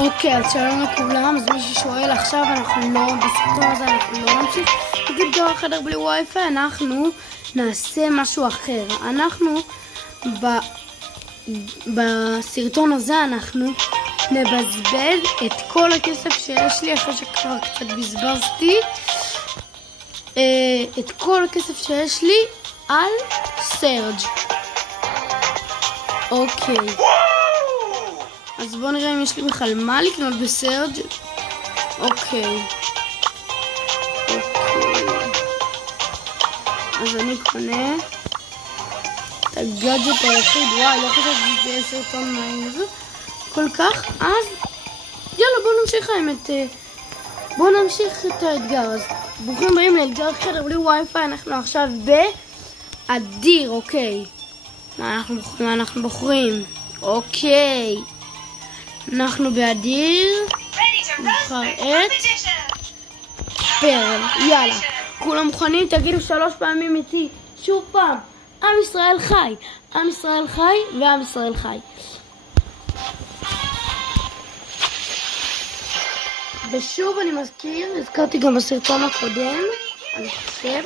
אוקיי, אז שלום לכולם, אז מי ששואל עכשיו, אנחנו לא, בסרטון הזה אנחנו לא נמשיך לגדול חדר בלי וי-פיי, אנחנו נעשה משהו אחר. אנחנו בסרטון הזה אנחנו נבזבז את כל הכסף שיש לי, אחרי שכבר קצת בזבזתי את כל הכסף שיש לי על סרג'. אוקיי, אז בואו נראה אם יש לי בכלל מה לקנות בסרג'. אוקיי. אז אני קונה את הגאדג'ט היחיד. וואי, לא חושבת שזה יהיה סרטון מהיר כל כך. אז יאללה, בואו נמשיך את האתגר. אז ברוכים הבאים לאתגר חדר בלי וי-פיי. אנחנו עכשיו באדיר. אוקיי, מה אנחנו בוחרים? אוקיי, אנחנו באדיר. נבחר את פרל. יאללה, כולם מוכנים? תגידו 3 פעמים איתי שוב פעם: עם ישראל חי, עם ישראל חי ועם ישראל חי. ושוב אני מזכיר, הזכרתי גם בסרטון הקודם, אני חושב,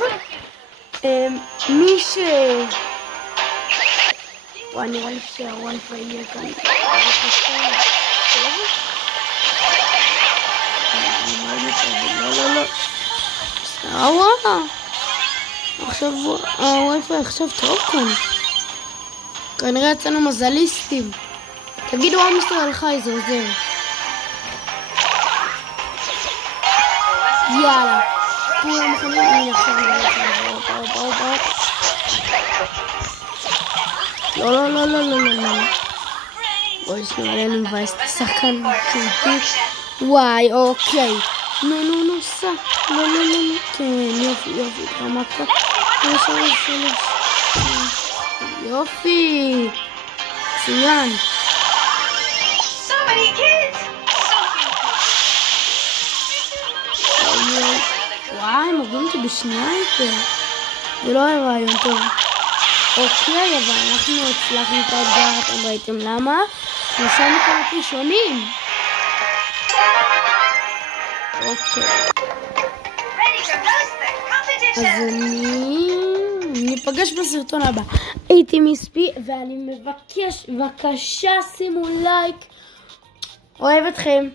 מי ש... וואי, נראה לי שהווי-פיי יהיה כאן. לא. עכשיו הווי-פיי עכשיו טוב כאן. כנראה יצאנו מזליסטים. תגידו עם ישראל חי, זה עוזר. יאללה, כולם מוכנים? אני עכשיו לא. בואי שנראה עלינו מבאס את השחקן משמעותי. וואי, אוקיי. נו, סע. לא. כן, יופי. רמה קצת. 3. יופי. מצוין. וואי, הם עובדים אותי בשנייה יותר. זה לא היה רעיון טוב. אוקיי, אבל אנחנו הצלחנו את האתגר, אתם ראיתם למה? 3 מקומות ראשונים. אוקיי. אז אני ניפגש בסרטון הבא. הייתי מיספי, ואני מבקש, בבקשה שימו לייק. אוהב אתכם.